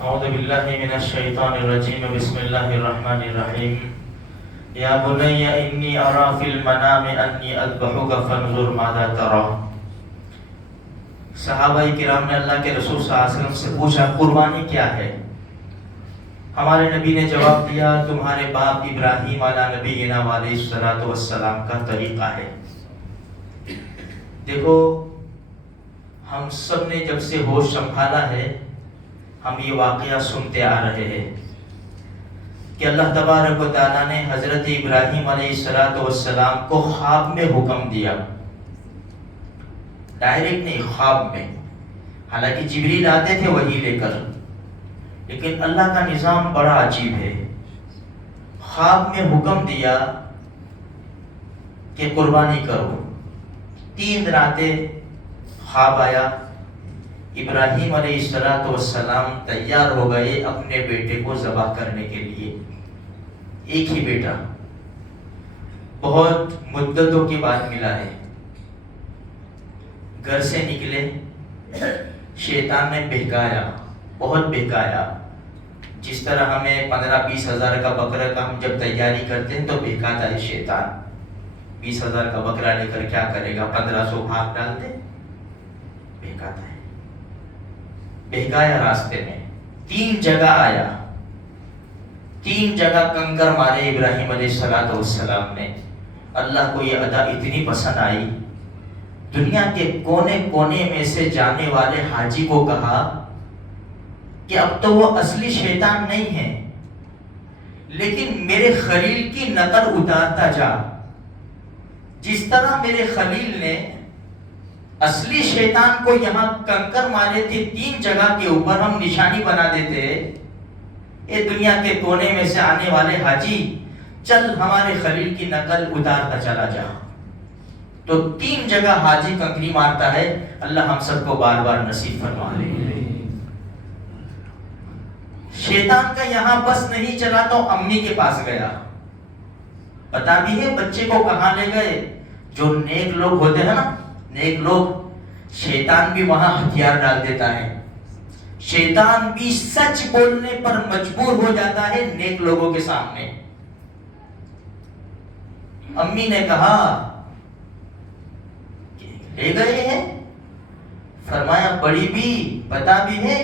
اعوذ باللہ من الشیطان الرجیم بسم اللہ الرحمن الرحیم یا بنی انی ارا فی المنام انی اذبحک فانظر ماذا ترى۔ صحابہ کرام نے اللہ کے رسول صلی اللہ علیہ وسلم سے پوچھا قربانی کیا ہے؟ ہمارے نبی نے جواب دیا تمہارے باپ ابراہیم علیہ نبینا علیہ الصلوۃ والسلام کا طریقہ ہے۔ دیکھو ہم سب نے جب سے ہوش سنبھالا ہے ہم یہ واقعہ سنتے آ رہے ہیں کہ اللہ تبارک و تعالیٰ نے حضرت ابراہیم علیہ السلام کو خواب میں حکم دیا، ڈائریکٹ نہیں، خواب میں۔ حالانکہ جبریل آتے تھے وحی لے کر، لیکن اللہ کا نظام بڑا عجیب ہے۔ خواب میں حکم دیا کہ قربانی کرو۔ 3 راتیں خواب آیا، ابراہیم علیہ السلام تیار ہو گئے اپنے بیٹے کو ذبح کرنے کے لیے۔ ایک ہی بیٹا، بہت مدتوں کے بعد ملا ہے۔ گھر سے نکلے، شیطان نے بہکایا، بہت بہکایا۔ جس طرح ہمیں 15-20 ہزار کا بکرا کا ہم جب تیاری کرتے ہیں تو بہکاتا ہے شیطان۔ 20 ہزار کا بکرا لے کر کیا کرے گا؟ 1500 بھاگ ڈالتے، بہکاتا ہے۔ بہکایا راستے میں، 3 جگہ آیا، 3 جگہ کنکر مارے ابراہیم علیہ السلام نے۔ اللہ کو یہ ادا اتنی پسند آئی، دنیا کے کونے کونے میں سے جانے والے حاجی کو کہا کہ اب تو وہ اصلی شیطان نہیں ہے، لیکن میرے خلیل کی نقل اتارتا جا۔ جس طرح میرے خلیل نے اصلی شیطان کو یہاں کنکر مارے تھے 3 جگہ کے اوپر، ہم نشانی بنا دیتے، اے دنیا کے کونے میں سے آنے والے حاجی چل ہمارے خلیل کی نقل اتارتا چلا جا۔ تو 3 جگہ حاجی کنکری مارتا ہے۔ اللہ ہم سب کو بار بار نصیب فرما لے۔ شیطان کا یہاں بس نہیں چلا تو امی کے پاس گیا۔ پتا بھی ہے بچے کو کہاں لے گئے؟ جو نیک لوگ ہوتے ہیں نا، نیک لوگ، شیطان بھی وہاں ہتھیار ڈال دیتا ہے۔ شیطان بھی سچ بولنے پر مجبور ہو جاتا ہے نیک لوگوں کے سامنے۔ امی نے کہا لے گئے ہیں؟ فرمایا بڑی بھی پتا بھی ہے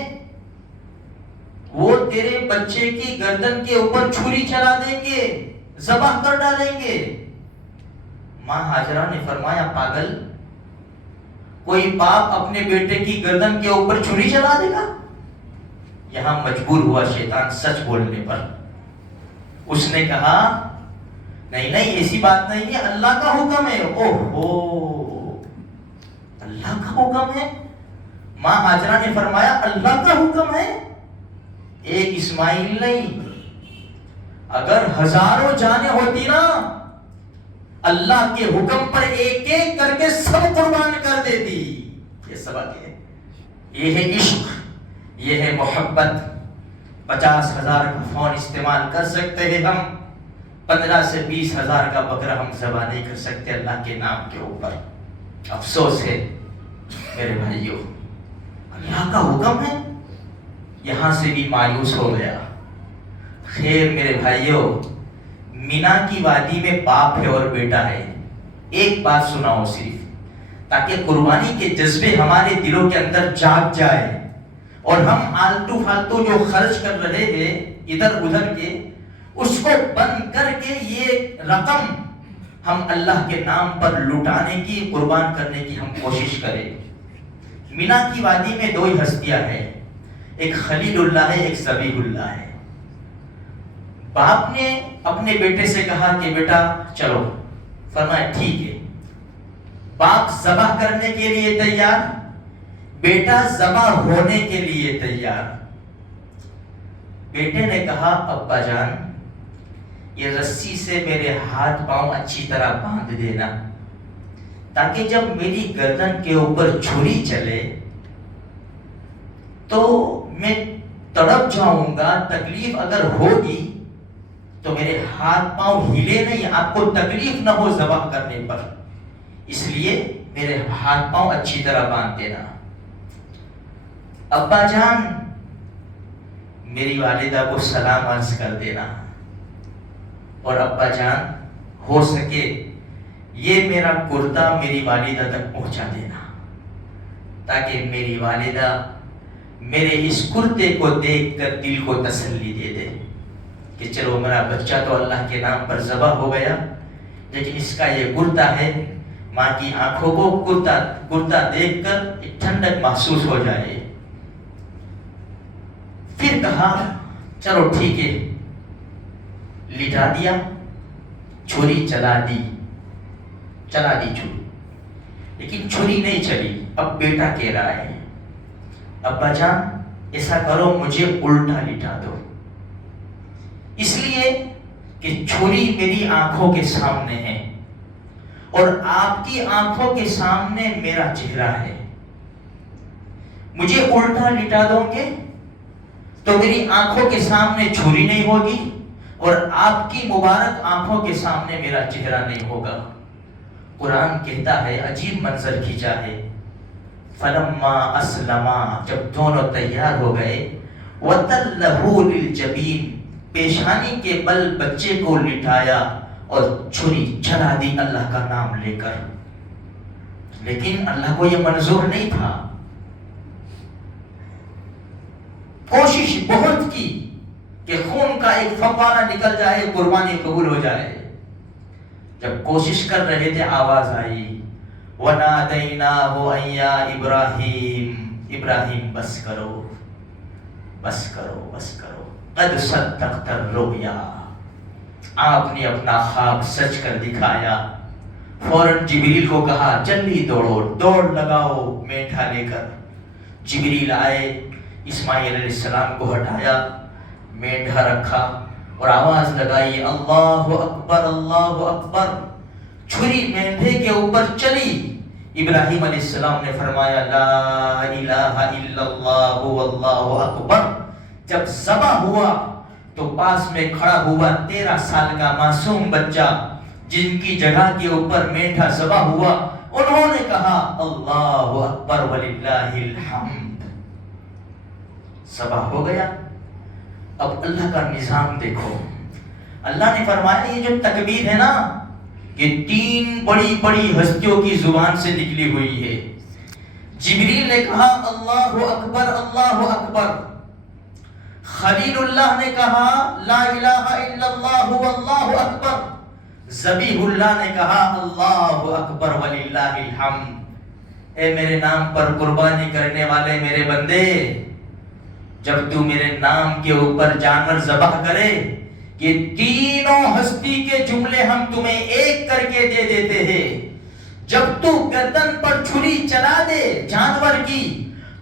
وہ تیرے بچے کی گردن کے اوپر چھری چلا دیں گے، ذبح کر ڈالیں گے۔ ماں ہاجرہ نے فرمایا پاگل، کوئی باپ اپنے بیٹے کی گردن کے اوپر چھری چلا دے گا؟ یہاں مجبور ہوا شیطان سچ بولنے پر۔ اس نے کہا نہیں نہیں ایسی بات نہیں ہے، اللہ کا حکم ہے۔ اوہو، اللہ کا حکم ہے؟ ماں ہاجرہ نے فرمایا اللہ کا حکم ہے، ایک اسماعیل نہیں، اگر ہزاروں جانیں ہوتی نا اللہ کے حکم پر ایک ایک کر کے سب قربان کر دیتی۔ یہ سبق ہے، یہ ہے عشق، یہ ہے محبت۔ 50,000 کا فون استعمال کر سکتے ہیں ہم، 15 سے 20 ہزار کا بکرا ہم ذبح نہیں کر سکتے اللہ کے نام کے اوپر۔ افسوس ہے میرے بھائیوں، اللہ کا حکم ہے، یہاں سے بھی مایوس ہو گیا۔ خیر میرے بھائیوں، مینا کی وادی میں باپ ہے اور بیٹا ہے۔ ایک بات سناؤ صرف، تاکہ قربانی کے جذبے ہمارے دلوں کے اندر جاگ جائے اور ہم آلتو فالتو جو خرچ کر رہے ہیں ادھر ادھر کے، اس کو بند کر کے یہ رقم ہم اللہ کے نام پر لٹانے کی، قربان کرنے کی ہم کوشش کریں۔ مینا کی وادی میں 2 ہی ہستیاں ہیں، ایک خلیل اللہ ہے، ایک ذبیح اللہ ہے۔ باپ نے اپنے بیٹے سے کہا کہ بیٹا چلو، فرمایا ٹھیک ہے۔ باپ ذبح کرنے کے لیے تیار، بیٹا ذبح ہونے کے لیے تیار۔ بیٹے نے کہا ابا جان یہ رسی سے میرے ہاتھ پاؤں اچھی طرح باندھ دینا، تاکہ جب میری گردن کے اوپر چھری چلے تو میں تڑپ جاؤں گا، تکلیف اگر ہوگی تو میرے ہاتھ پاؤں ہلے نہیں، آپ کو تکلیف نہ ہو ذبح کرنے پر، اس لیے میرے ہاتھ پاؤں اچھی طرح باندھ دینا۔ ابا جان میری والدہ کو سلام عرض کر دینا، اور ابا جان ہو سکے یہ میرا کرتا میری والدہ تک پہنچا دینا، تاکہ میری والدہ میرے اس کرتے کو دیکھ کر دل کو تسلی دے دے کہ چلو میرا بچہ تو اللہ کے نام پر ذبح ہو گیا، لیکن اس کا یہ کرتا ہے، ماں کی آنکھوں کو کرتا دیکھ کر ایک ٹھنڈک محسوس ہو جائے۔ پھر کہا چلو ٹھیک ہے، لٹا دیا، چھری چلا دی چھری، لیکن چھری نہیں چلی۔ اب بیٹا کہہ رہا ہے ابا جان ایسا کرو مجھے الٹا لٹا دو، اس لیے کہ چھری میری آنکھوں کے سامنے ہے اور آپ کی آنکھوں کے سامنے میرا چہرہ ہے، مجھے الٹا لٹا دو گے تو میری آنکھوں کے سامنے چھری نہیں ہوگی اور آپ کی مبارک آنکھوں کے سامنے میرا چہرہ نہیں ہوگا۔ قرآن کہتا ہے، عجیب منظر کھینچا ہے، فلما اسلما، جب دونوں تیار ہو گئے، وَتَلَّهُ لِلْجَبِينِ، پیشانی کے بل بچے کو لٹایا اور چھری چلا دی اللہ کا نام لے کر۔ لیکن اللہ کو یہ منظور نہیں تھا، کوشش بہت کی کہ خون کا ایک فوارہ نکل جائے، قربانی قبول ہو جائے۔ جب کوشش کر رہے تھے آواز آئی، وَنَادَيْنَاهُ أَن يَا إِبْرَاهِيمُ، ابراہیم بس کرو بس کرو بس کرو، قد صدقت الرؤیا، آپ نے اپنا خواب سچ کر دکھایا۔ فوراً جبریل کو کہا جلدی دوڑو، دوڑ لگاؤ میٹھا لے کر۔ جبریل آئے، اسماعیل علیہ السلام کو ہٹایا، میٹھا رکھا اور آواز لگائی اللہ اکبر اللہ اکبر۔ چھری مینڈھے کے اوپر چلی، ابراہیم علیہ السلام نے فرمایا لا الہ الا اللہ واللہ اکبر۔ جب ذبح ہوا تو پاس میں کھڑا ہوا 13 سال کا معصوم بچہ جن کی جگہ کے اوپر میٹھا ذبح ہوا، انہوں نے کہا اللہ اکبر وللہ الحمد۔ ذبح ہو گیا۔ اب اللہ کا نظام دیکھو، اللہ نے فرمایا یہ جو تکبیر ہے نا، یہ 3 بڑی بڑی ہستیوں کی زبان سے نکلی ہوئی ہے۔ جبریل نے کہا اللہ اکبر اللہ اکبر، خلیل اللہ نے کہا لا الہ الا اللہ واللہ اکبر، ذبیح اللہ نے کہا اللہ اکبر وللہ الحمد۔ اے میرے نام پر قربانی کرنے والے میرے بندے، جب تو میرے نام کے اوپر جانور ذبح کرے، یہ تینوں ہستی کے جملے ہم تمہیں ایک کر کے دے دیتے ہیں۔ جب تو گردن پر چھری چلا دے جانور کی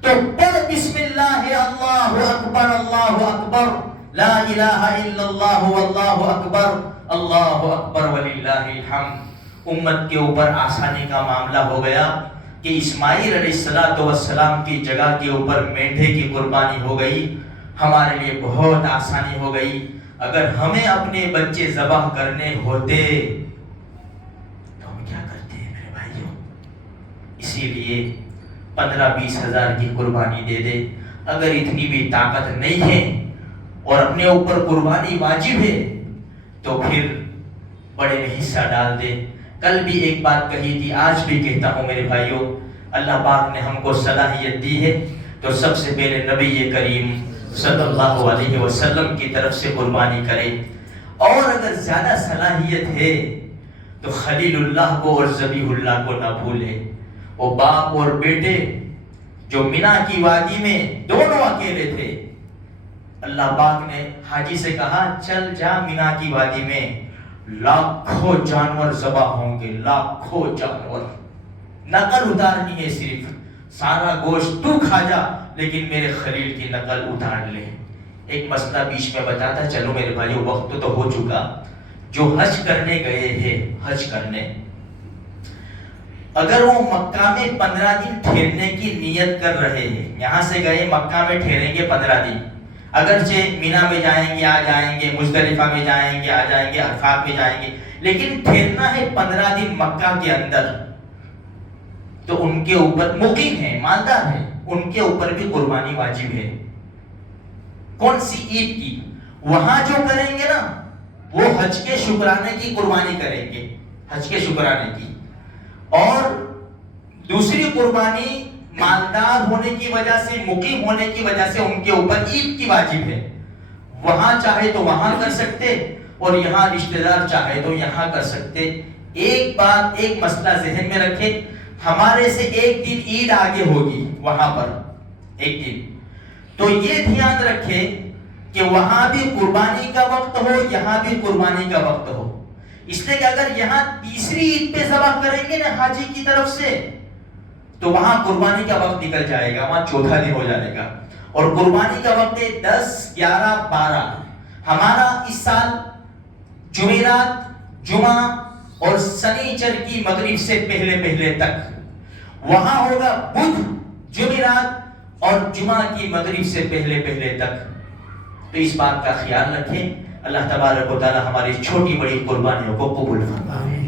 تو پڑھ بسم اللہ اللہ اکبر لا الہ الا اللہ واللہ اکبر اللہ اکبر وللہ الحمد۔ امت کے اوپر آسانی کا معاملہ ہو گیا کہ اسماعیل علیہ السلام کی جگہ کے اوپر مینڈھے کی قربانی ہو گئی، ہمارے لیے بہت آسانی ہو گئی۔ اگر ہمیں اپنے بچے ذبح کرنے ہوتے تو ہم کیا کرتے ہیں میرے بھائیوں؟ اسی لیے 15-20 ہزار کی قربانی دے دے، اگر اتنی بھی طاقت نہیں ہے اور اپنے اوپر قربانی واجب ہے تو پھر بڑے میں حصہ ڈال دے۔ کل بھی ایک بات کہی تھی، آج بھی کہتا ہوں میرے بھائیوں، اللہ پاک نے ہم کو صلاحیت دی ہے تو سب سے پہلے نبی کریم صلی اللہ علیہ وسلم کی طرف سے قربانی کرے، اور اگر زیادہ صلاحیت ہے تو خلیل اللہ کو اور ذبیح اللہ کو نہ بھولے۔ وہ باپ اور بیٹے جو مینا کی وادی میں دونوں اکیلے تھے، اللہ پاک نے حاجی سے کہا چل جا مینا کی وادی میں، لاکھوں جانور ذبح ہوں گے، لاکھوں جانور، نقل اتارنی ہے، صرف سارا گوشت تو کھا جا لیکن میرے خلیل کی نقل اتار لے۔ ایک مسئلہ بیچ میں بتاتا چلو میرے بھائیو، وقت تو ہو چکا۔ جو حج کرنے گئے ہیں، حج کرنے، اگر وہ مکہ میں 15 دن ٹھہرنے کی نیت کر رہے ہیں، یہاں سے گئے مکہ میں ٹھہریں گے 15 دن، اگرچہ مینا میں جائیں گے آ جائیں گے، مزدلفہ میں جائیں گے آ جائیں گے، عرفات میں جائیں گے، لیکن ٹھہرنا ہے 15 دن مکہ کے اندر، تو ان کے اوپر مقیم ہے، مالدار ہے، ان کے اوپر بھی قربانی واجب ہے۔ کون سی عید کی؟ وہاں جو کریں گے نا وہ حج کے شکرانے کی قربانی کریں گے، حج کے شکرانے کی. اور دوسری قربانی مالدار ہونے کی وجہ سے، مقیم ہونے کی وجہ سے ان کے اوپر عید کی واجب ہے. وہاں چاہے تو وہاں کر سکتے اور یہاں رشتہ دار چاہے تو یہاں کر سکتے. ایک بات، ایک مسئلہ ذہن میں رکھے، ہمارے سے ایک دن عید آگے ہوگی وہاں پر ایک دن، تو یہ دھیان رکھے کہ وہاں بھی قربانی کا وقت ہو، یہاں بھی قربانی کا وقت ہو. اس لیے کہ اگر یہاں تیسری عید پہ ذبح کریں گے نا حاجی کی طرف سے تو وہاں قربانی کا وقت نکل جائے گا، وہاں چوتھا دن ہو جائے گا. اور قربانی کا وقت ہے 10، 11، 12. ہمارا اس سال جمعرات، جمعہ اور سنیچر کی مغرب سے پہلے تک، وہاں ہوگا بدھ، جمعرات اور جمعہ کی مغرب سے پہلے تک. تو اس بات کا خیال رکھیں. اللہ تبارک و تعالی ہماری چھوٹی بڑی قربانیوں کو قبول فرمائے.